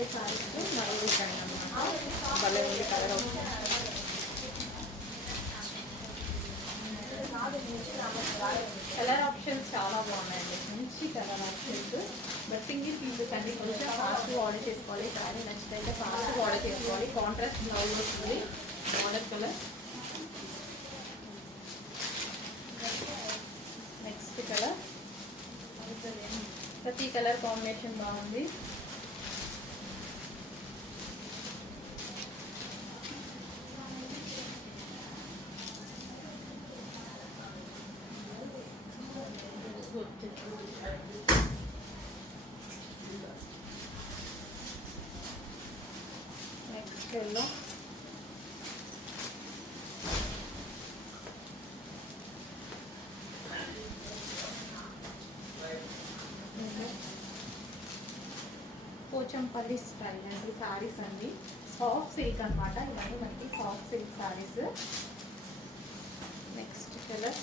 పోచంపల్లి సారీస్ మరో డిజైన్ అన్నమాట. భలే ఉంది కలర్ ఆప్షన్. కలర్ ఆప్షన్స్ చాలా బాగున్నాయండి, మంచి colour options. But single pieces అండి, కొంచెం ఫాస్ట్ ఆర్డర్ చేసుకోవాలి. సారీ నచ్చితే ఫాస్ట్ ఆర్డర్ చేసుకోవాలి. కాంట్రాస్ట్ బ్లౌజ్ వస్తుంది, బార్డర్ కలర్. నెక్స్ట్ కలర్, ప్రతి కలర్ కాంబినేషన్ బాగుంది. నెక్స్ట్ ఎల్లో, పోచంపల్లి స్టైల్ అండి సారీస్ అండి. సాఫ్ట్ సిల్క్ అనమాట, ఇవన్నీ మనకి soft silk saris. Next colour,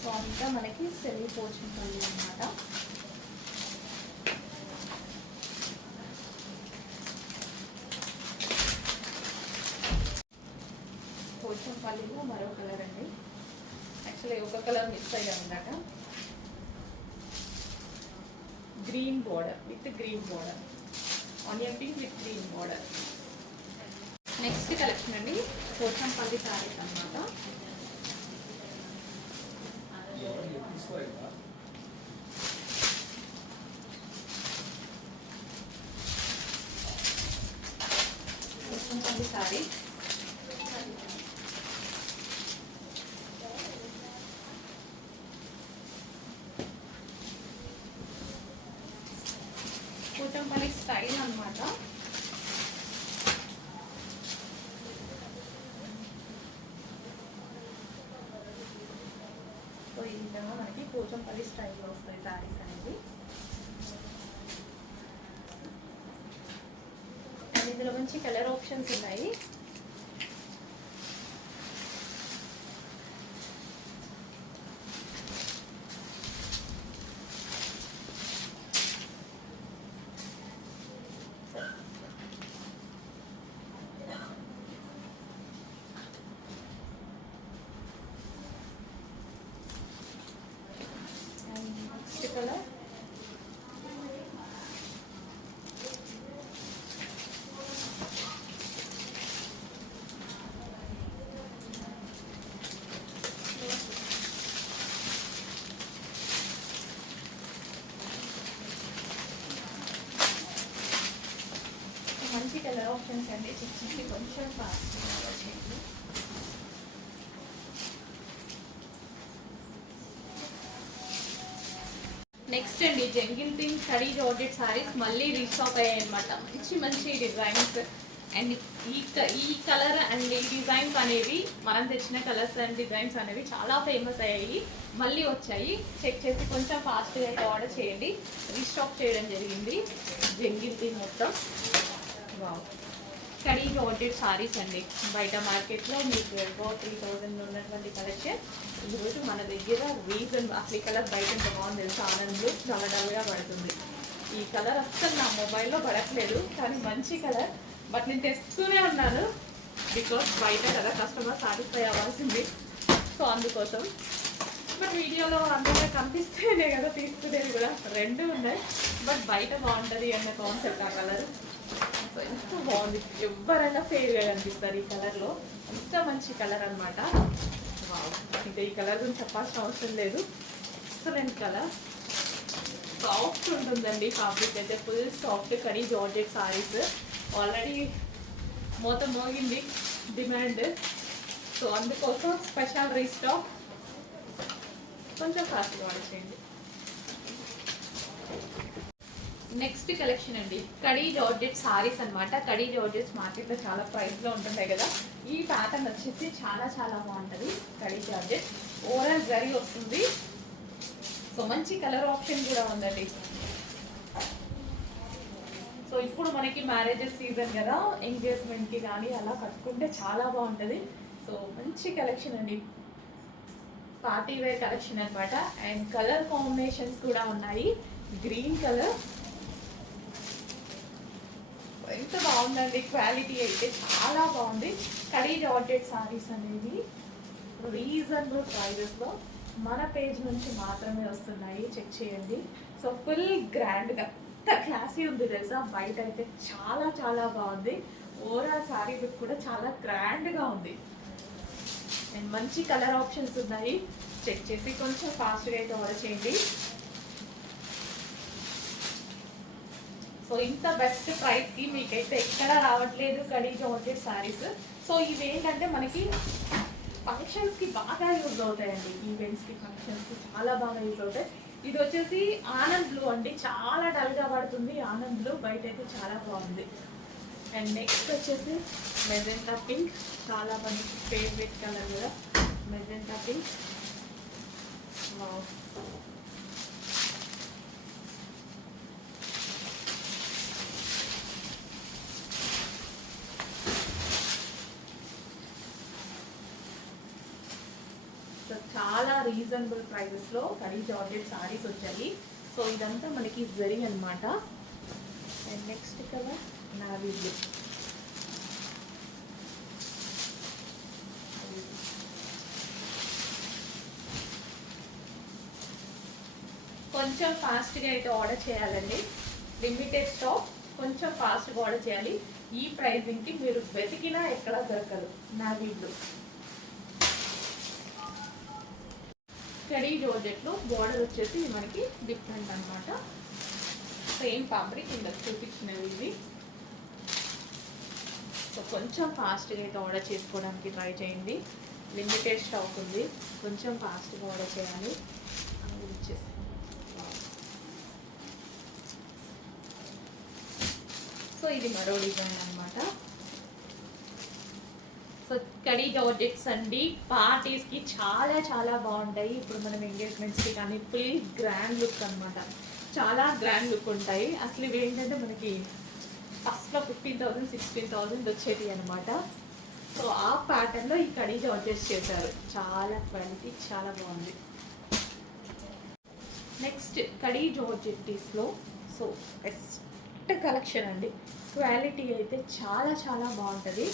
so అంతా మనకి సెమీ పోచంపల్లి అనమాట. పోచంపల్లిలో మరో కలర్ అండి, యాక్చువల్లీ ఒక కలర్ మిక్స్ అయ్యా ఉందాక. Green border with green border, onion pink with green border. Next collection అండి పోచంపల్లి సారీస్ అనమాట. పోచంపల్లి సారీ పోచంపల్లి స్టైల్ అనమాట. సో ఈ విధంగా మనకి పోచంపల్లి స్టైల్లో వస్తాయి శారీస్ అనేది. అండ్ ఇందులో మంచి కలర్ ఆప్షన్స్ ఉన్నాయి. నెక్స్ట్ కలర్, మంచి కలర్ ఆప్షన్స్ అండి. చిక్కి కొంచెం ఫాస్ట్ వచ్చేది. నెక్స్ట్ అండి jungle thing study georgette saris మళ్ళీ రీస్టాక్ అయ్యాయి అనమాట. మంచి మంచి డిజైన్స్ అండ్ ఈ కలర్ అండ్ ఈ డిజైన్స్ అనేవి మనం తెచ్చిన కలర్స్ అండ్ డిజైన్స్ అనేవి చాలా ఫేమస్ అయ్యాయి, మళ్ళీ వచ్చాయి. చెక్ చేసి కొంచెం ఫాస్ట్గా అయితే ఆర్డర్ చేయండి. రీస్టాక్ చేయడం జరిగింది జంగిల్ థింగ్ మొత్తం. వావ్, స్టడీ జార్జెట్ సారీస్ అండి. బయట మార్కెట్లో మీకు 3000 ఉన్నటువంటి కలెక్షన్ ఈరోజు మన దగ్గర రీజన్. అసలు ఈ కలర్ బయట ఎంత బాగుంది తెలుసు, ఆనంద్లో చాలా డల్గా పడుతుంది. ఈ కలర్ అస్సలు నా మొబైల్లో పడట్లేదు, కానీ మంచి కలర్. బట్ నేను తెస్తూనే ఉన్నాను, బికాస్ బయట కదా కస్టమర్ సాటిస్ఫై అవ్వాల్సింది, సో అందుకోసం. బట్ వీడియోలో అందరూ కనిపిస్తేనే కదా తీసుకునేది కూడా. రెండు ఉన్నాయి, బట్ బయట బాగుంటుంది అన్న కాన్సెప్ట్ ఆ కలర్. సో ఎంత బాగుంది, ఎవరైనా ఫేర్గా కనిపిస్తారు ఈ కలర్లో. ఎంత మంచి కలర్ అనమాట. ఇంకా ఈ కలర్ గురించి చెప్పాల్సిన అవసరం లేదు. ఎక్సలెంట్ కలర్, సాఫ్ట్ ఉంటుందండి ఫ్యాబ్రిక్ అయితే. Full soft khadi georgette saris. Already మొత్తం మోగింది డిమాండ్, సో అందుకోసం స్పెషల్ రీస్టాక్. కొంచెం ఫాస్ట్గా వాడేసేయండి. నెక్స్ట్ కలెక్షన్ అండి కడీ జార్జెట్ సారీస్ అనమాట. కడీ జార్జెట్స్ మార్కెట్లో చాలా ప్రైస్లో ఉంటుంటాయి కదా. ఈ ప్యాటర్న్ వచ్చేసి చాలా చాలా బాగుంటుంది. కడీ జార్జెట్ ఓవరాల్ జరీ వస్తుంది. సో మంచి కలర్ ఆప్షన్ కూడా ఉందండి. సో ఇప్పుడు మనకి మ్యారేజెస్ సీజన్ కదా, ఎంగేజ్మెంట్కి కానీ అలా కట్టుకుంటే చాలా బాగుంటుంది. సో మంచి కలెక్షన్ అండి, పార్టీ వేర్ కలెక్షన్ అనమాట. అండ్ కలర్ కాంబినేషన్స్ కూడా ఉన్నాయి. గ్రీన్ కలర్ ఎంత బాగుందండి, క్వాలిటీ అయితే చాలా బాగుంది. కడీ జార్జెట్ సారీస్ అనేది రీజనబుల్ ప్రైజెస్లో మన పేజ్ నుంచి మాత్రమే వస్తున్నాయి, చెక్ చేయండి. సో ఫుల్ గ్రాండ్గా ఎంత క్లాసీ ఉంది తెలుసా, బయట అయితే చాలా చాలా బాగుంది. ఓవరాల్ సారీ లుక్ కూడా చాలా గ్రాండ్గా ఉంది. అండ్ మంచి కలర్ ఆప్షన్స్ ఉన్నాయి, చెక్ చేసి కొంచెం ఫాస్ట్గా అయితే ఆర్డర్ చేయండి. సో ఇంత బెస్ట్ ప్రైస్కి మీకైతే ఎక్కడ రావట్లేదు కడీ జార్జెట్ సారీస్. సో ఇవేంటంటే మనకి ఫంక్షన్స్కి బాగా యూజ్ అవుతాయండి, ఈవెంట్స్కి ఫంక్షన్స్కి చాలా బాగా యూజ్ అవుతాయి. ఇది వచ్చేసి ఆనంద్ బ్లూ అండి, చాలా డల్గా పడుతుంది ఆనంద్ బ్లూ, బయట అయితే చాలా బాగుంది. అండ్ నెక్స్ట్ వచ్చేసి మెజెంటా పింక్, చాలా మంది ఫేవరెట్ కలర్ కూడా మెజెంటా పింక్. సో చాలా రీజనబుల్ ప్రైజెస్లో కడీ జార్జెట్ సారీస్ వచ్చాయి. సో ఇదంతా మనకి జరీ అనమాట. And next colour navy blue. కొంచెం ఫాస్ట్గా అయితే ఆర్డర్ చేయాలండి, లిమిటెడ్ స్టాక్, కొంచెం ఫాస్ట్గా ఆర్డర్ చేయాలి. ఈ ప్రైజింగ్కి మీరు వెతికినా ఎక్కడ దొరకదు. నావీ బ్లూ కడీ జార్జెట్లో బార్డర్ వచ్చేసి మనకి డిఫరెంట్ అనమాట. సేమ్ ఫ్యాబ్రిక్ ఇందులో చూపించినవి ఇవి. సో కొంచెం ఫాస్ట్గా అయితే ఆర్డర్ చేసుకోవడానికి ట్రై చేయండి, లిమిటెడ్ స్టాక్ ఉంది, కొంచెం ఫాస్ట్గా ఆర్డర్ చేయాలి. సో ఇది మరో డిజైన్ అనమాట. సో కడీ జార్జెట్స్ అండి పార్టీస్కి చాలా చాలా బాగుంటాయి. ఇప్పుడు మనం ఎంగేజ్మెంట్స్కి కానీ ఫుల్ గ్రాండ్ లుక్ అనమాట, చాలా గ్రాండ్ లుక్ ఉంటాయి. అసలు ఇవి ఏంటంటే మనకి ఫస్ట్లో 15,000 16,000 వచ్చేది అనమాట. సో ఆ ప్యాటర్న్లో ఈ కడీ జార్జెట్స్ చేశారు, చాలా క్వాలిటీ చాలా బాగుంది. నెక్స్ట్ కడీ జార్జెట్స్లో సో బెస్ట్ కలెక్షన్ అండి, క్వాలిటీ అయితే చాలా చాలా బాగుంటుంది.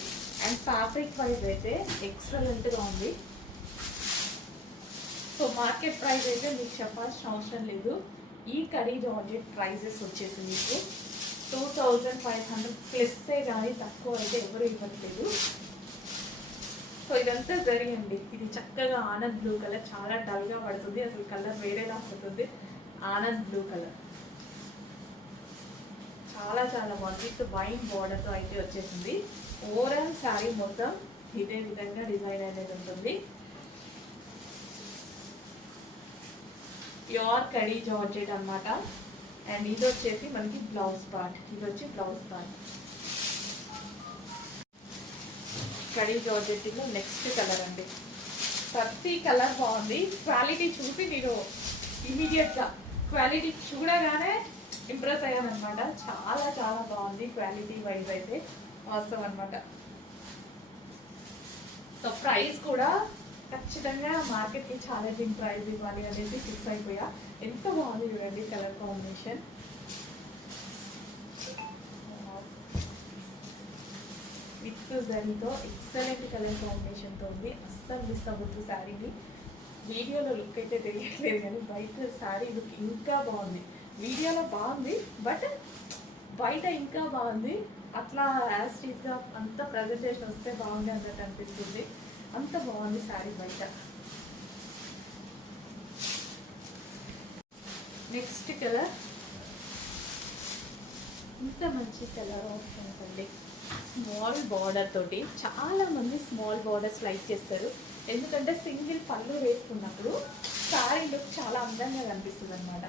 అండ్ ఫ్యాబ్రిక్ వైజ్ అయితే ఎక్సలెంట్గా ఉంది. సో మార్కెట్ ప్రైస్ అయితే మీకు చెప్పాల్సిన అవసరం లేదు. ఈ కడీ జార్జెట్ ప్రైజెస్ వచ్చేసి మీకు 2,500 ప్లస్సే కానీ తక్కువ అయితే ఎవరు ఇవ్వట్లేదు. సో ఇదంతా జరిగింది, ఇది చక్కగా ఆనంద్ బ్లూ కలర్, చాలా డల్గా పడుతుంది, అసలు కలర్ వేరేలా పడుతుంది. ఆనంద్ బ్లూ కలర్ చాలా చాలా బాగుంది, విత్ వైన్ బార్డర్తో అయితే వచ్చేసింది. ఓవరాల్ శారీ మొత్తం ఇదే విధంగా డిజైన్ అనేది ఉంటుంది. ప్యూర్ కడీ జార్జెట్ అనమాట. అండ్ ఇది వచ్చేసి మనకి బ్లౌజ్ పార్ట్, ఇది వచ్చి బ్లౌజ్ పార్ట్. కడీ జార్జెట్లో నెక్స్ట్ కలర్ అండి, ప్రతి కలర్ బాగుంది. క్వాలిటీ చూసి మీరు ఇమీడియట్గా క్వాలిటీ చూడగానే ఇంప్రెస్ అయ్యానమాట, చాలా చాలా బాగుంది క్వాలిటీ వైజ్ అయితే అవసరం అనమాట. సో ప్రైస్ కూడా ఖచ్చితంగా మార్కెట్కి ఛాలెంజింగ్ ప్రైస్ ఇవ్వాలి అనేది ఫిక్స్ అయిపోయా. ఎంత బాగుంది చూడండి కలర్ కాంబినేషన్, విత్ జరీతో ఎక్సలెంట్ కలర్ కాంబినేషన్తో ఉంది. అస్సలు మిస్ అవ్వద్దు శారీని. వీడియోలో లుక్ అయితే తెలియట్లేదు కానీ బయట శారీ లుక్ ఇంకా బాగుంది. వీడియోలో బాగుంది బట్ బయట ఇంకా బాగుంది. అట్లా యాస్టీస్గా అంత ప్రజెంటేషన్ వస్తే బాగుంది అన్నట్టు అనిపిస్తుంది, అంత బాగుంది శారీ బయట. నెక్స్ట్ కలర్, ఇంత మంచి కలర్ ఆప్షన్స్ అండి, స్మాల్ బార్డర్ తోటి. చాలా మంది స్మాల్ బార్డర్స్ లైక్ చేస్తారు, ఎందుకంటే సింగిల్ పళ్ళు వేసుకున్నప్పుడు శారీ లుక్ చాలా అందంగా కనిపిస్తుంది అనమాట,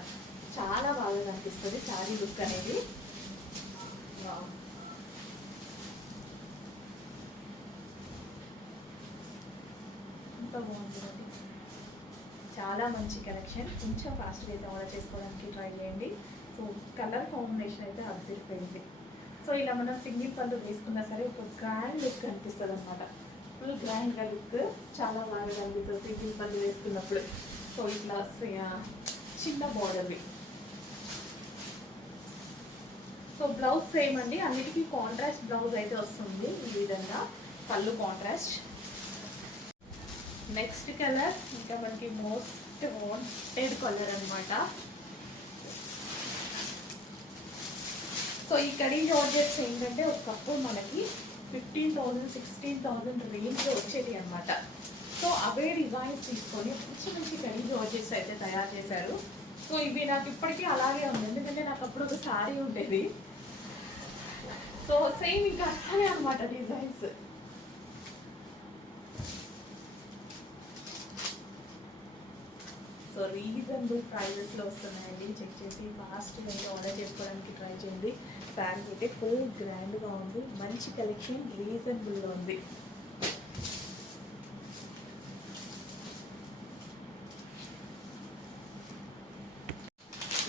చాలా బాగా కనిపిస్తుంది శారీ లుక్ అనేది. ఎంత బాగుంటుందండి, చాలా మంచి కలెక్షన్. కొంచెం ఫాస్ట్గా అయితే ఆర్డర్ చేసుకోవడానికి ట్రై చేయండి. సో కలర్ కాంబినేషన్ అయితే అదిరిపోయింది. సో ఇలా మనం సింగిల్ పళ్ళు వేసుకున్నా సరే ఒక గ్రాండ్ లుక్ కనిపిస్తుంది అనమాట. ఫుల్ గ్రాండ్గా లుక్ చాలా బాగా కనిపిస్తుంది సింగిల్ పళ్ళు వేసుకున్నప్పుడు. సో ఇట్లా చిన్న బార్డర్వి. సో బ్లౌజ్ సేమ్ అండి, అన్నిటికీ కాంట్రాస్ట్ బ్లౌజ్ అయితే వస్తుంది ఈ విధంగా. పళ్ళు కాంట్రాస్ట్. నెక్స్ట్ కలర్ ఇంకా మనకి మోస్ట్ వాంటెడ్ కలర్ అనమాట. సో ఈ కడీ జార్జెట్స్ ఏంటంటే ఒకప్పుడు మనకి 15,000 16,000 రేంజ్లో వచ్చేది అనమాట. సో అవే డిజైన్స్ తీసుకొని మంచి మంచి కడీ జార్జెట్స్ అయితే తయారు చేశారు. సో ఇవి నాకు ఇప్పటికీ అలాగే ఉంది, ఎందుకంటే నాకు అప్పుడు ఒక శారీ ఉండేది. సో సేమ్ ఇంకా అలాగే అనమాట డిజైన్స్. సో రీజనబుల్ ప్రైజెస్లో వస్తున్నాయండి. చెక్ చేసి ఫాస్ట్గా అయితే ఆర్డర్ చేసుకోవడానికి ట్రై చేయండి. శారీ అయితే ఫుల్ గ్రాండ్గా ఉంది, మంచి కలెక్షన్, రీజనబుల్గా ఉంది.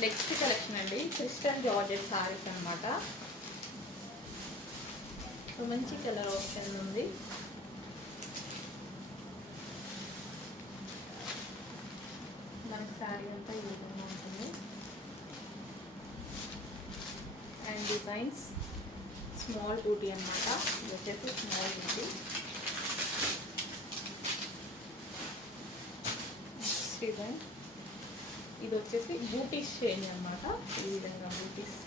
నెక్స్ట్ కలెక్షన్ అండి క్రిస్టల్ జార్జెట్ శారీస్ అనమాట. సో మంచి కలర్ ఆప్షన్ ఉంది. మనకి శారీ అంతా ఈ విధంగా ఉంటుంది. అండ్ డిజైన్స్ స్మాల్ బూటీ అనమాట. ఇది వచ్చేసి స్మాల్ బూటీ. డిజైన్ ఇది వచ్చేసి బూటీస్ చేంజ్ అనమాట. ఈ విధంగా బూటీస్.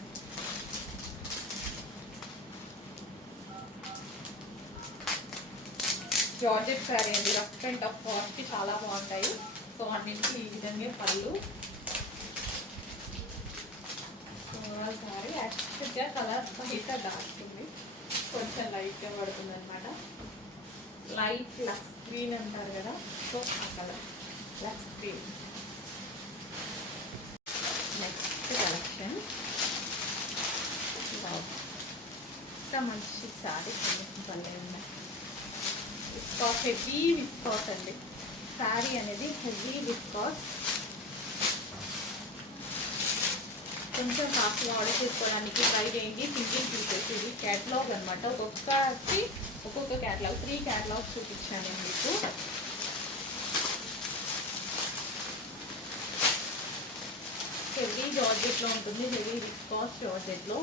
జార్జెట్ శారీ అండి, రఫ్ అండ్ టఫ్ కాస్ట్కి చాలా బాగుంటాయి. సో అన్నింటికి ఈ విధంగా పళ్ళు. శారీ యాక్చువల్గా కలర్ బయట డార్క్ ఉంది, కొంచెం లైట్గా పడుతుంది అనమాట. లైట్ లక్స్ గ్రీన్ అంటారు కదా, సో ఆ కలర్ లక్స్ గ్రీన్. నెక్స్ట్ కలెక్షన్ ఇంకా మంచి శారీ పల్లె ఉన్నాయి. విస్కాస్, హెవీ విస్కాస్ అండి. శారీ అనేది హెవీ విస్కాస్. కొంచెం ఫాస్ట్గా ఆర్డర్ చేసుకోవడానికి ట్రై చేయండి. సింగిల్ పీసెస్, ఇది క్యాటలాగ్ అనమాట. ఒక్కొక్క క్యాటలాగ్ 3 క్యాటలాగ్స్ చూపించాను నేను మీకు. హెవీ జార్జెట్లో ఉంటుంది, హెవీ విస్కాస్ జార్జెట్లో.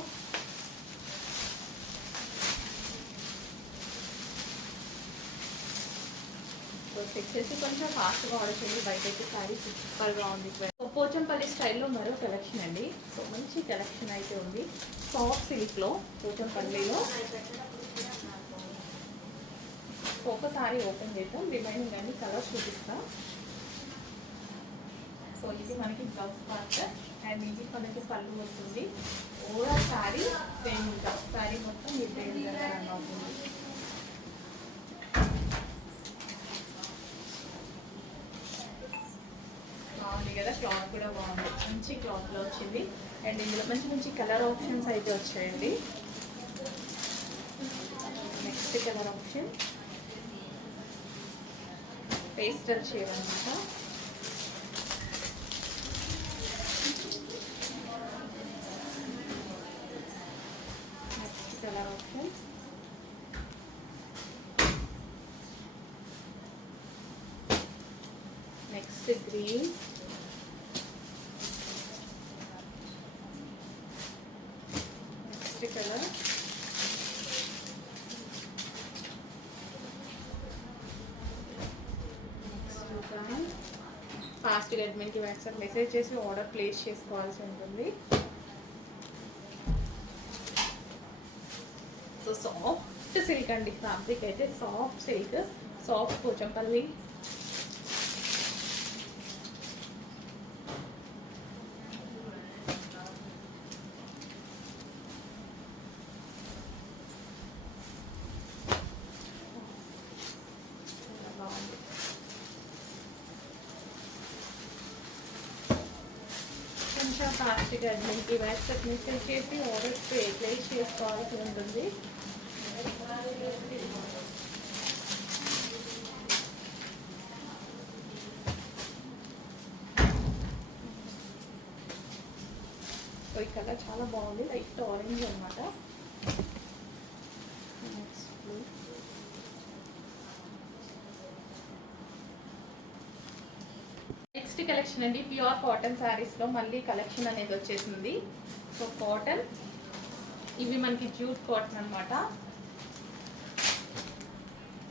చెక్ చేసి కొంచెం ఫాస్ట్గా ఆర్డర్ చేయండి. బయట అయితే శారీ సూపర్గా ఉంది. పోచంపల్లి స్టైల్లో మరో కలెక్షన్ అండి. సో మంచి కలెక్షన్ అయితే ఉంది. సాఫ్ట్ సిల్క్లో పోచంపల్లిలో. ఒక శారీ ఓపెన్ చేద్దాం, రిమైనింగ్ అన్ని కలర్స్ చూపిస్తాం. సో ఇది మనకి బ్లౌజ్ పార్ట్ అండ్ ఇది మనకి పళ్ళు వస్తుంది. ఓవరాల్ శారీ సేమ్ ఇంకా శారీ మొత్తం ఈ విధంగా రన్ అవుతుంది. బాగుంది కదా, క్లాత్ కూడా బాగుంది, మంచి క్లాత్లో వచ్చింది. అండ్ ఇందులో మంచి మంచి కలర్ ఆప్షన్స్ అయితే వచ్చాయండి. Next colour option pastel shade అనమాట. Next colour option next green. Next colour ఫాస్ట్గా అడ్మిన్కి వాట్సాప్ మెసేజ్ చేసి ఆర్డర్ ప్లేస్ చేసుకోవాల్సి ఉంటుంది. సో సాఫ్ట్ సిల్క్ అండి, ఫ్యాబ్రిక్ అయితే సాఫ్ట్ సిల్క్, సాఫ్ట్ పోచంపల్లి. కొంచెం ఫాస్ట్గా అడ్మిన్కి వాట్సాప్ మెసేజ్ చేసి ఆర్డర్ ప్లేస్ చేసుకోవాల్సి ఉంటుంది. సో ఈ కలర్ చాలా బాగుంది, లైట్ ఆరెంజ్ అనమాట. నెక్స్ట్ కలెక్షన్ అండి ప్యూర్ కాటన్ శారీస్లో మళ్ళీ కలెక్షన్ అనేది వచ్చేసింది. సో కాటన్, ఇవి మనకి జ్యూట్ కాటన్ అనమాట.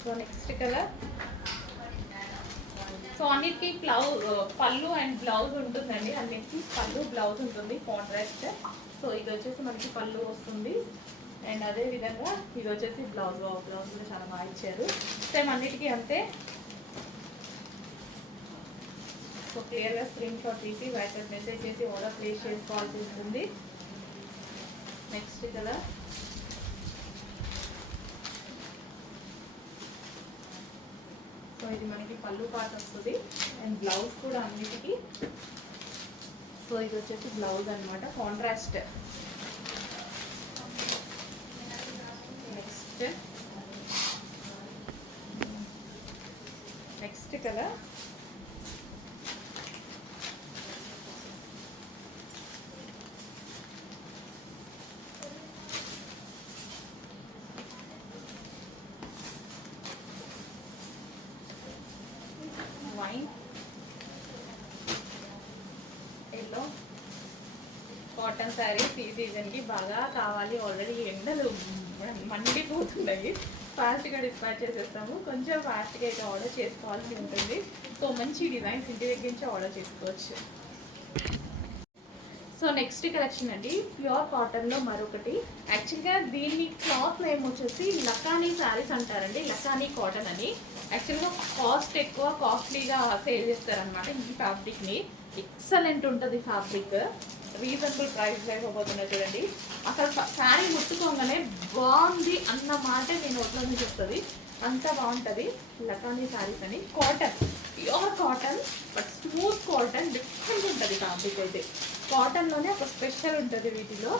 So next colour. సో అన్నిటికీ పళ్ళు అండ్ బ్లౌజ్ ఉంటుందండి. అన్నిటికీ పళ్ళు బ్లౌజ్ ఉంటుంది కాంట్రాస్ట్. సో ఇది వచ్చేసి మనకి పళ్ళు వస్తుంది అండ్ అదే విధంగా ఇది వచ్చేసి బ్లౌజ్. బ్లౌజ్ కూడా చాలా బాగా ఇచ్చారు. సేమ్ అన్నిటికీ అంతే. సో క్లియర్గా స్క్రీన్ షాట్ తీసి వాట్సాప్ మెసేజ్ చేసి ఆర్డర్ ప్లేస్ చేసుకోవాల్సి ఉంటుంది. Next colour. సో ఇది మనకి పళ్ళు పాట వస్తుంది అండ్ బ్లౌజ్ కూడా అన్నిటికీ. సో ఇది వచ్చేసి బ్లౌజ్ అనమాట contrast. Next colour. Wine, yellow. Cotton saris ఈ సీజన్కి బాగా కావాలి. ఆల్రెడీ ఎండలు మండిపోతున్నాయి. ఫాస్ట్గా డిస్పాచ్ చేసేస్తాము. కొంచెం ఫాస్ట్గా అయితే ఆర్డర్ చేసుకోవాల్సి ఉంటుంది. సో మంచి డిజైన్స్ ఇంటి దగ్గర నుంచి ఆర్డర్ చేసుకోవచ్చు. సో నెక్స్ట్ కలెక్షన్ అండి ప్యూర్ కాటన్లో మరొకటి. యాక్చువల్గా దీన్ని క్లాత్ నేమ్ వచ్చేసి లకానీ శారీస్ అంటారండి. లకానీ కాటన్ అని. యాక్చువల్గా కాస్ట్ ఎక్కువ, కాస్ట్లీగా సేల్ చేస్తారనమాట ఈ ఫ్యాబ్రిక్ని. ఎక్సలెంట్ ఉంటుంది ఫ్యాబ్రిక్. రీజనబుల్ ప్రైస్లో ఇవ్వబోతున్నా చూడండి. అసలు శారీ ముట్టుకోగానే బాగుంది అన్న మాట నేను నోట్లో నుంచి వస్తుంది. అంత బాగుంటుంది. లకానీ శారీస్ అని. Cotton, pure cotton, but smooth cotton. Different ఉంటుంది ఫ్యాబ్రిక్ అయితే. కాటన్లోనే ఒక స్పెషల్ ఉంటుంది వీటిలో.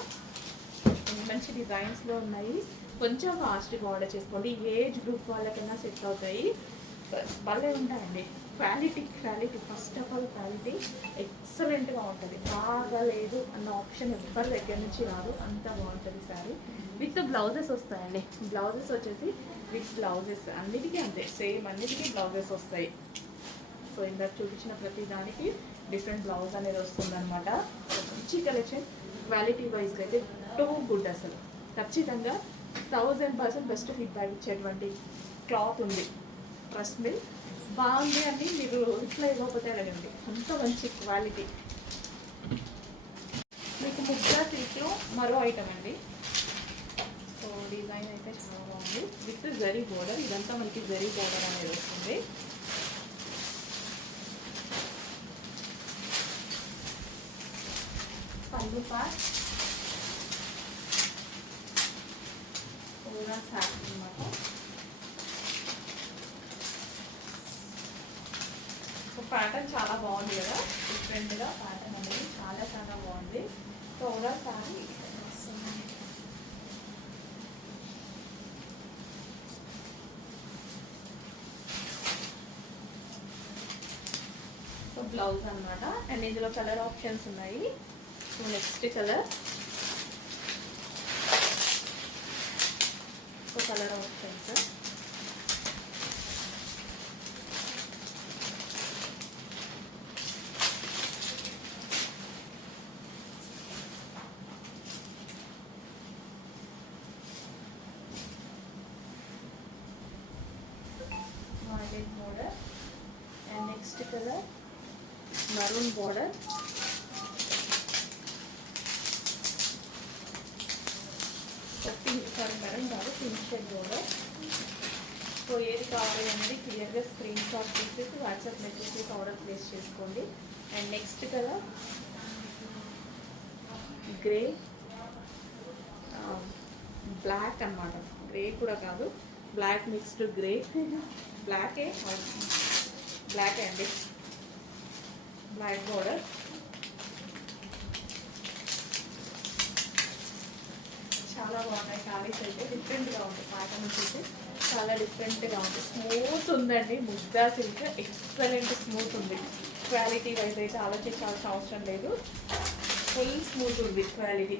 మంచి డిజైన్స్లో ఉన్నాయి. కొంచెం ఫాస్ట్గా ఆర్డర్ చేసుకోండి. ఏజ్ గ్రూప్ వాళ్ళకైనా సెట్ అవుతాయి. భలే ఉంటాయండి. Quality first of all quality ఎక్సలెంట్గా ఉంటుంది. బాగాలేదు అన్న ఆప్షన్ ఎవరి దగ్గర నుంచి రాదు. అంత బాగుంటుంది శారీ. విత్ బ్లౌజెస్ వస్తాయండి. బ్లౌజెస్ వచ్చేసి విత్ బ్లౌజెస్ అన్నిటికీ అంతే సేమ్. అన్నిటికీ బ్లౌజెస్ వస్తాయి. సో ఇందాక చూపించిన ప్రతి దానికి డిఫరెంట్ బ్లౌజ్ అనేది వస్తుందన్నమాట. మంచి కలెక్షన్. క్వాలిటీ వైజ్గా అయితే టూ గుడ్. అసలు ఖచ్చితంగా 1000% బెస్ట్ ఫీడ్బ్యాక్ ఇచ్చేటువంటి క్లాత్ ఉంది. ట్రస్ట్ మీ, బాగుంది అని మీరు రిప్లై ఇవ్వకపోతే అలాగే ఉంది. అంత మంచి క్వాలిటీ. మీకు ముగ్గా సిల్క్లో మరో ఐటమ్ అండి. సో డిజైన్ అయితే చాలా బాగుంది. With zari border. ఇదంతా మనకి జరీ బోర్డర్ అనేది వస్తుంది. పళ్ళు పార్ట్ పూరా శారీ అన్నమాట. సో ప్యాటర్న్ చాలా బాగుంది కదా. డిఫరెంట్గా ప్యాటర్న్ అనేది చాలా బాగుంది. పూరా శారీ సో బ్లౌజ్ అనమాట. అండ్ ఇందులో కలర్ ఆప్షన్స్ ఉన్నాయి. So next colour. So colour options. Violet border and next color maroon border. Maroon కాదు, పింక్ షేడ్ బోర్డర్. సో ఏది కావాలి అనేది క్లియర్గా స్క్రీన్ షాట్ తీసేసి వాట్సాప్ మెసేజ్ చేసి ఆర్డర్ ప్లేస్ చేసుకోండి. And next colour grey, black అన్నమాట. గ్రే కూడా కాదు, బ్లాక్ మిక్స్డ్ గ్రే. బ్లాకే అండి. Black border. చాలా బాగున్నాయి శారీస్ అయితే. డిఫరెంట్గా ఉంది ప్యాటర్న్ వచ్చేసి. చాలా డిఫరెంట్గా ఉంది. స్మూత్ ఉందండి. ముద్దా సిల్క్ ఎక్సలెంట్ స్మూత్ ఉంది. క్వాలిటీ వైజ్ అయితే ఆలోచించాల్సిన అవసరం లేదు. ఫుల్ స్మూత్ ఉంది క్వాలిటీ.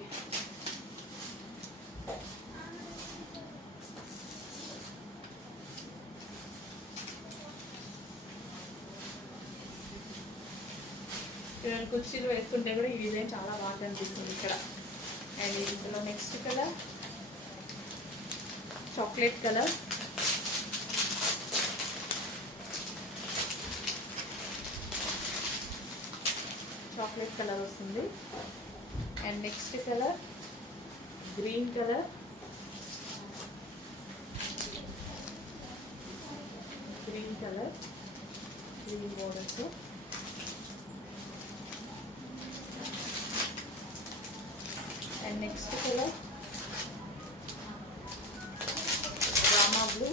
కుర్చీలు వేసుకుంటే కూడా ఈ డిజైన్ చాలా బాగా కనిపిస్తుంది ఇక్కడ. అండ్ ఇందులో next colour chocolate colour. Chocolate colour వస్తుంది. And next colour green colour. Green colour, green borders. And next colour రామా బ్లూ.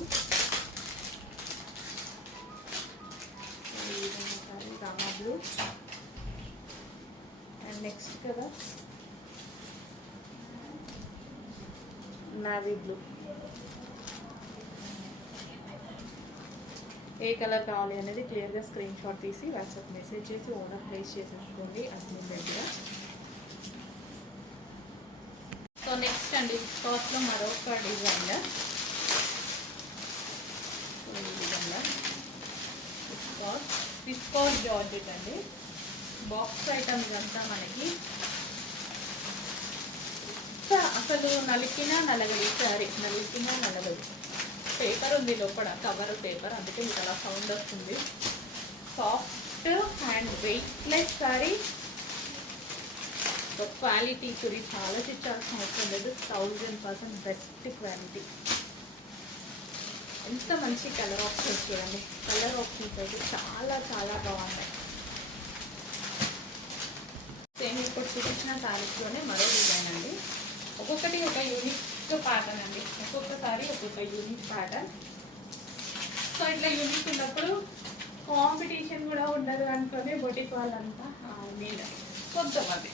రామా blue. And next colour navy blue. ఏ కలర్ కావాలి అనేది క్లియర్గా స్క్రీన్ షాట్ తీసి వాట్సాప్ మెసేజ్ చేసి ఓనర్ ప్లేస్ చేసేసుకోండి అడ్మిన్ దగ్గర. సో నెక్స్ట్ అండి విస్కాస్లో మరొక డిజైన్. విస్కాస్ జార్జెట్ అండి. బాక్స్ ఐటమ్స్ అంతా మనకి అసలు నలిపినా నలగది. సారీ నలిపినా నలగది. పేపర్ ఉంది లోపల, కవర్ పేపర్, అందుకే మీకు అలా సౌండ్ వస్తుంది. Soft and weightless sorry. Quality గురించి ఆలోచించాల్సిన అవసరం లేదు. 1000% బెస్ట్ క్వాలిటీ. ఎంత మంచి కలర్ ఆప్షన్స్ చూడండి. కలర్ ఆప్షన్స్ అయితే చాలా చాలా బాగున్నాయి. సేమ్ ఇప్పుడు చూపించిన సారీస్లోనే మరో డిజైన్ అండి. ఒక్కొక్కటి ఒక యూనిక్ ప్యాటర్న్ అండి. ఒక్కొక్కసారి ఒక్కొక్క యూనిక్ ప్యాటర్న్. సో ఇట్లా యూనిక్ ఉన్నప్పుడు కాంపిటీషన్ కూడా ఉండదు అనుకునే బొటిక్ వాళ్ళంతా మీద కొంతమంది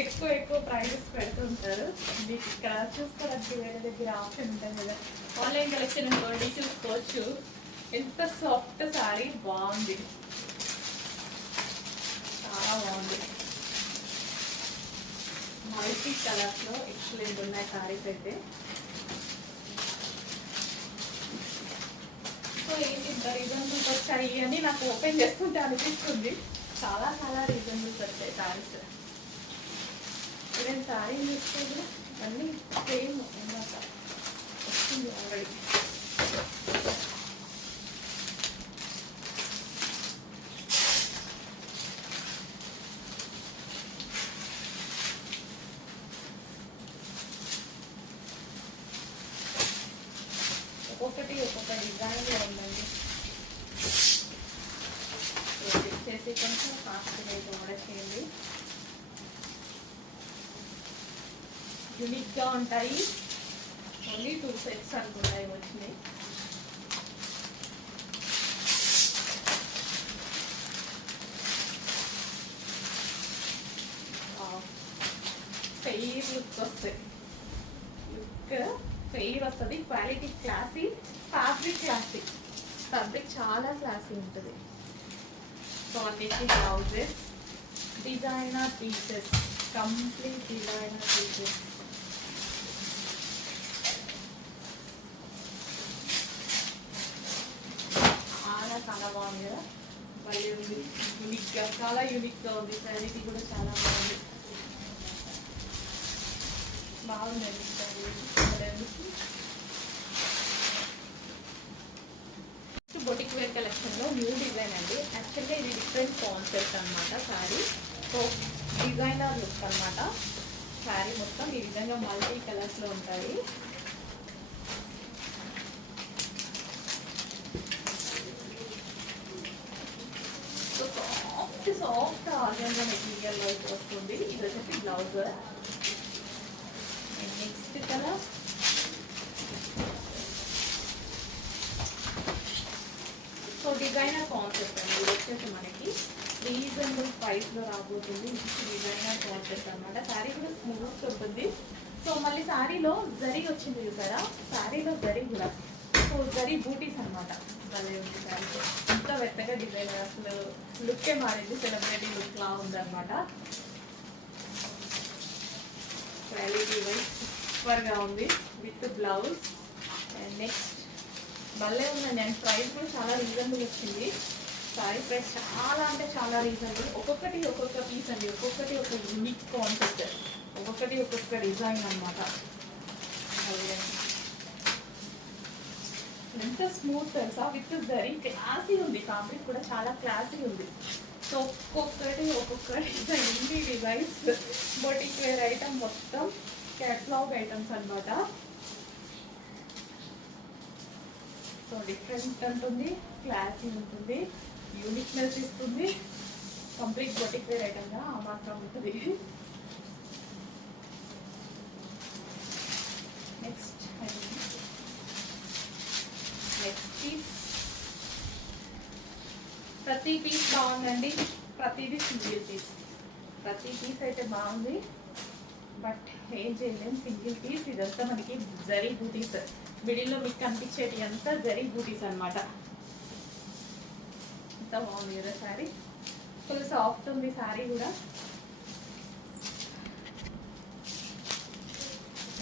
ఎక్కువ ప్రైజెస్ పెడుతుంటారు. మీకు ఇక్కడ చూసుకోవడానికి వేరే దగ్గర ఆప్షన్ ఉంటుంది కదా, ఆన్లైన్ కలెక్షన్ అనుకోండి, చూసుకోవచ్చు. ఎంత సాఫ్ట్ సారీ, బాగుంది, చాలా బాగుంది. మల్టీ కలర్స్లో ఎక్సలెంట్ ఉన్నాయి సారీస్ అయితే. సో ఏంటి ఇంత రీజనబుల్స్ వచ్చాయి అని నాకు ఓపెన్ చేస్తుంటే అనిపిస్తుంది. చాలా చాలా రీజనబుల్స్ వచ్చాయి సారీస్. నేను సారీ చూస్తే అన్నీ సేమ్ అన్నమాట వస్తుంది ఆల్రెడీ. ఒక్కొక్కటి ఒక్కొక్క డిజైన్లో ఉందండి. చేసి కొంచెం ఫాస్ట్గా అయితే ఆర్డర్ చేయండి. యూనిక్గా ఉంటాయి. ఓన్లీ 2 సెట్స్ అనుకున్నాయి వచ్చినాయి. ఫెయిర్ లుక్ వస్తాయి. లుక్ ఫెయిర్ వస్తుంది. Quality classy, fabric classy. Fabric చాలా క్లాసీ ఉంటుంది. సో అన్నిటి blouses designer pieces, complete designer pieces. చాలా చాలా బాగుంది కదా, మళ్ళీ ఉంది యూనిక్గా, చాలా యూనిక్గా ఉంది. క్వాలిటీ కూడా చాలా బాగుంది. బాగుందండి. బొటిక్ వేర్ కలెక్షన్లో న్యూ డిజైన్ అండి. యాక్చువల్గా ఇది డిఫరెంట్ కాన్సెప్ట్ అనమాట శారీ. సో డిజైనర్ లుక్ అనమాట. శారీ మొత్తం ఈ విధంగా మల్టీ కలర్స్లో ఉంటాయి. So soft soft organza material వైపు వస్తుంది. ఇది వచ్చేసి blouse. Next colour so designer concept అండి. ఇది వచ్చేసి మనకి రీజనబుల్ ప్రైస్లో రాబోతుంది. డిజైనర్ కాన్సెప్ట్ అనమాట. శారీ కూడా స్మూత్ ఉంటుంది. సో మళ్ళీ శారీలో జరీ వచ్చింది చూసారా, శారీలో జరీ కూడా సో జరీ బూటీస్ అనమాట. భలే ఉంది శారీ. ఎంత వెత్తగా డిజైనర్, అసలు లుక్కే మారింది. సెలబ్రిటీ లుక్ లా ఉందన్నమాట. క్వాలిటీ వైజ్ సూపర్గా ఉంది విత్ బ్లౌజ్. అండ్ నెక్స్ట్ భలే ఉందండి. అండ్ ప్రైస్ కూడా చాలా రీజనబుల్ వచ్చింది. సారీ ప్రైస్ చాలా అంటే చాలా రీజనబుల్. ఒక్కొక్కటి ఒక్కొక్క పీస్ అండి, ఒక్కొక్కటి ఒక యూనిక్ కాన్సెప్ట్, ఒక్కొక్కటి ఒక్కొక్క డిజైన్ అనమాట. ఎంత స్మూత్ తెలుసా, విత్ జరీ క్లాసీ ఉంది. ఫ్యాబ్రిక్ కూడా చాలా క్లాసీ ఉంది. సో ఒక్కొక్కటి ఒక్కొక్క డిజైన్, ఇన్ని డిజైన్స్ బొటిక్ వేర్ ఐటమ్, మొత్తం క్యాట్లాగ్ ఐటమ్స్ అనమాట. సో డిఫరెంట్ ఉంటుంది, క్లాసీ ఉంటుంది, యూనిక్నెస్ ఇస్తుంది. కంప్లీట్ బొటిక్ వేర్ ఐటమ్గా మాత్రం ఉంటుంది. Next piece. ప్రతి పీస్ బాగుందండి, ప్రతిదీ సింగిల్ పీస్. ప్రతి పీస్ అయితే బాగుంది, బట్ ఏం చేయలేం, సింగిల్ పీస్. ఇదంతా మనకి జరీ బూటీస్, మిడిల్లో మీకు కనిపించేటి అంతా జరీ బూటీస్ అనమాట. ఎంత బాగుంది కదా శారీ, ఫుల్ సాఫ్ట్ ఉంది శారీ కూడా.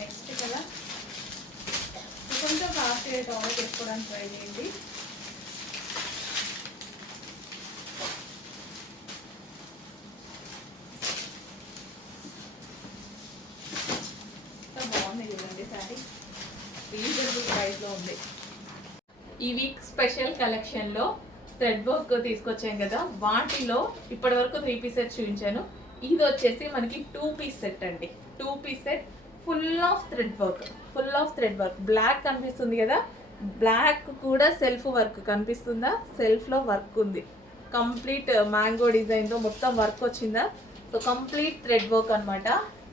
నెక్స్ట్ కదా కొంచెం ఫాస్ట్ రేట్ ఆర్డర్ చేసుకోవడానికి ట్రై చేయండి. బాగుంది చూడండి శారీ, రీజనబుల్ ప్రైస్లో ఉంది. ఈ వీక్ స్పెషల్ కలెక్షన్లో థ్రెడ్ వర్క్ తీసుకొచ్చాం కదా, వాటిలో ఇప్పటి వరకు 3 పీస్ సెట్ చూపించాను. ఇది వచ్చేసి మనకి 2 పీస్ సెట్ అండి. 2 piece set full of thread work, full of thread work. Black కనిపిస్తుంది కదా, బ్లాక్ కూడా సెల్ఫ్ వర్క్ కనిపిస్తుందా, సెల్ఫ్లో వర్క్ ఉంది. కంప్లీట్ మ్యాంగో డిజైన్తో మొత్తం వర్క్ వచ్చిందా. సో కంప్లీట్ థ్రెడ్ వర్క్ అనమాట.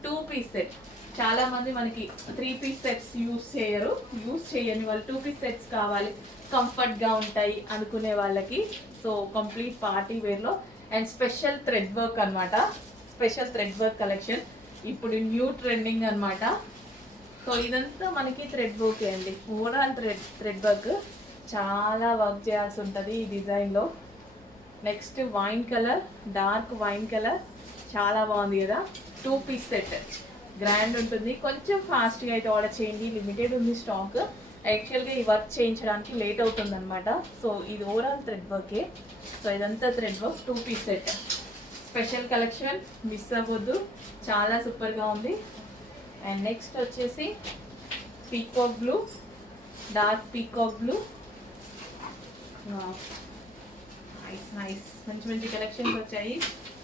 2 పీస్ సెట్. చాలా మంది మనకి 3 పీస్ సెట్స్ యూజ్ చేయరు, యూజ్ చేయని వాళ్ళు 2 పీస్ సెట్స్ కావాలి, కంఫర్ట్గా ఉంటాయి అనుకునే వాళ్ళకి. సో కంప్లీట్ పార్టీ వేర్లో అండ్ స్పెషల్ థ్రెడ్ వర్క్ అనమాట. స్పెషల్ థ్రెడ్ వర్క్ కలెక్షన్ ఇప్పుడు న్యూ ట్రెండింగ్ అనమాట. సో ఇదంతా మనకి థ్రెడ్ వర్క్ అండి, ఓవరాల్ థ్రెడ్ వర్క్. చాలా వర్క్ చేయాల్సి ఉంటుంది ఈ డిజైన్లో. Next wine colour, dark wine colour, చాలా బాగుంది కదా. 2 పీస్ సెట్ గ్రాండ్ ఉంటుంది. కొంచెం ఫాస్ట్గా అయితే ఆర్డర్ చేయండి, లిమిటెడ్ ఉంది స్టాక్. యాక్చువల్గా ఈ వర్క్ చేయించడానికి లేట్ అవుతుంది అనమాట. సో ఇది ఓవరాల్ థ్రెడ్ వర్కే. సో ఇదంతా thread work, 2 piece set special collection, miss అవ్వద్దు, చాలా సూపర్గా ఉంది. అండ్ నెక్స్ట్ వచ్చేసి peacock blue, dark peacock blue. Nice nice, మంచి మంచి కలెక్షన్స్ వచ్చాయి.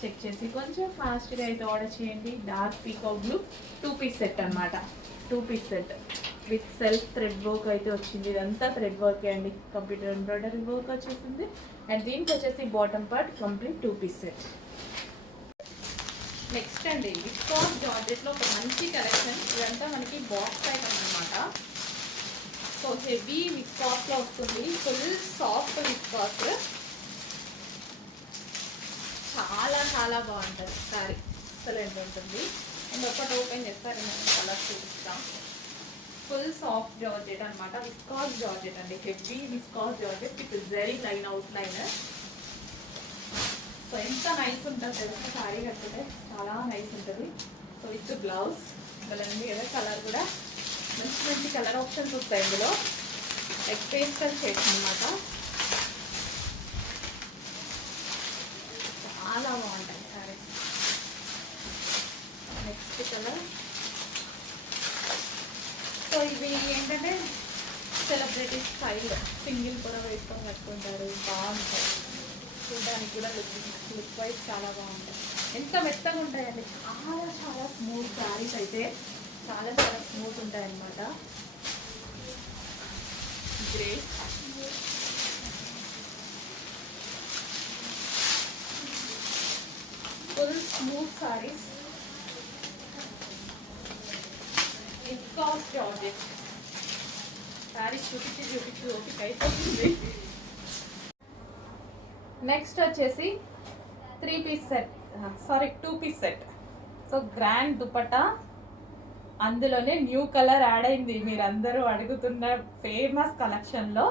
చెక్ చేసి కొంచెం ఫాస్ట్గా అయితే ఆర్డర్ చేయండి. Dark peacock blue 2 piece set అనమాట. 2 piece set with self thread work అయితే వచ్చింది. ఇదంతా థ్రెడ్ వర్క్ అండి, కంప్యూటర్ ఎంబ్రాయిడరీ వర్క్ వచ్చేసింది. అండ్ దీనికి వచ్చేసి bottom part complete 2 piece set. Next అండి విస్కాస్ జార్జెట్లో ఒక మంచి కలెక్షన్. ఇదంతా మనకి బాక్స్ ఐటమ్ అనమాట. సో హెవీ విస్కాస్లో వస్తుంది, ఫుల్ సాఫ్ట్ విస్కాస్. చాలా చాలా బాగుంటుంది సారీ, ఎక్సలెంట్ ఉంటుంది. అండ్ ఒకటి ఓపెన్ చేస్తారు, నేను కలర్ చూపిస్తాం. ఫుల్ సాఫ్ట్ జార్జెట్ అనమాట, విస్కాస్ జార్జెట్ అండి, heavy viscous georgette with zari line out liner. So ఎంత నైస్ ఉంటుంది తెలుసా సారీ కట్టుకుంటే, చాలా నైస్ ఉంటుంది. సో విత్ బ్లౌజ్ ఉంది కదా, కలర్ కూడా మంచి మంచి కలర్ ఆప్షన్స్ వస్తాయి ఇందులో. లైక్ పేస్టల్ షేడ్స్ అనమాట, చాలా బాగుంటాయి సారీస్. Next colour. సో ఇవి ఏంటంటే సెలబ్రిటీ స్టైల్, సింగిల్ కూడా వేసుకొని కట్టుకుంటారు, బాగుంటాయి. చూడడానికి కూడా లుక్ వైజ్ చాలా బాగుంటాయి. ఎంత మెత్తగా ఉంటాయండి, చాలా చాలా స్మూత్ శారీస్ అయితే, చాలా చాలా స్మూత్ ఉంటాయి అన్నమాట. Grey, full smooth saris, viscose georgette. Saris చూపించి ఓపిక అయిపోతుంది. నెక్స్ట్ వచ్చేసి 3 piece set, sari 2 piece set. So grand dupatta, అందులోనే న్యూ కలర్ యాడ్ అయింది. మీరందరూ అడుగుతున్న ఫేమస్ కలెక్షన్లో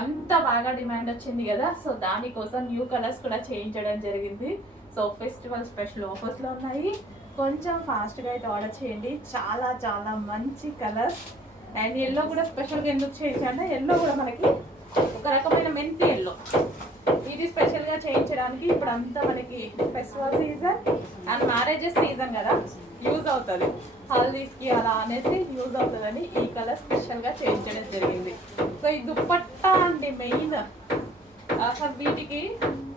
అంత బాగా డిమాండ్ వచ్చింది కదా, సో దానికోసం న్యూ కలర్స్ కూడా చేయించడం జరిగింది. సో ఫెస్టివల్ స్పెషల్ ఆఫర్స్లో ఉన్నాయి, కొంచెం ఫాస్ట్గా అయితే ఆర్డర్ చేయండి. చాలా చాలా మంచి కలర్స్. అండ్ ఎల్లో కూడా స్పెషల్గా ఎందుకు చేయించంటే, ఎల్లో కూడా మనకి ఒక రకమైన మెంతి ఎల్లో, ఇది స్పెషల్గా గా చేయించడానికి ఇప్పుడు అంతా మనకి festival season and marriages season కదా, యూజ్ అవుతుంది. హల్దీస్కి అలా అనేసి యూజ్ అవుతుందని ఈ కలర్ స్పెషల్గా చేయించడం జరిగింది. సో ఈ దుప్పట్టా అండి మెయిన్. అసలు వీటికి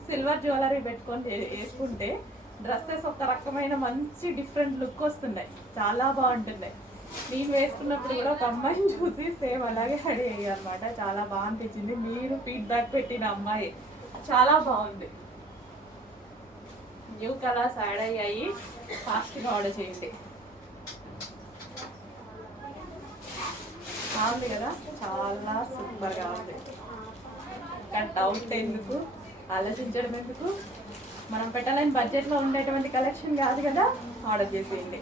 సిల్వర్ జ్యువెలరీ పెట్టుకొని వేసుకుంటే డ్రెస్సెస్ ఒక రకమైన మంచి డిఫరెంట్ లుక్ వస్తున్నాయి, చాలా బాగుంటున్నాయి. నేను వేసుకున్నప్పుడు కూడా ఒక అమ్మాయిని చూసి సేమ్ అలాగే రెడీ అయ్యాయి అనమాట. చాలా బాగా అనిపించింది. మీరు ఫీడ్బ్యాక్ పెట్టిన అమ్మాయి చాలా బాగుంది. న్యూ కలర్స్ యాడ్ అయ్యాయి, ఫాస్ట్గా ఆర్డర్ చేయండి. బాగుంది కదా, చాలా సూపర్గా ఉంది. ఇంకా డౌట్ ఎందుకు, ఆలోచించడం ఎందుకు, మనం పెట్టాలని బడ్జెట్లో ఉండేటువంటి కలెక్షన్ కాదు కదా, ఆర్డర్ చేసేయండి.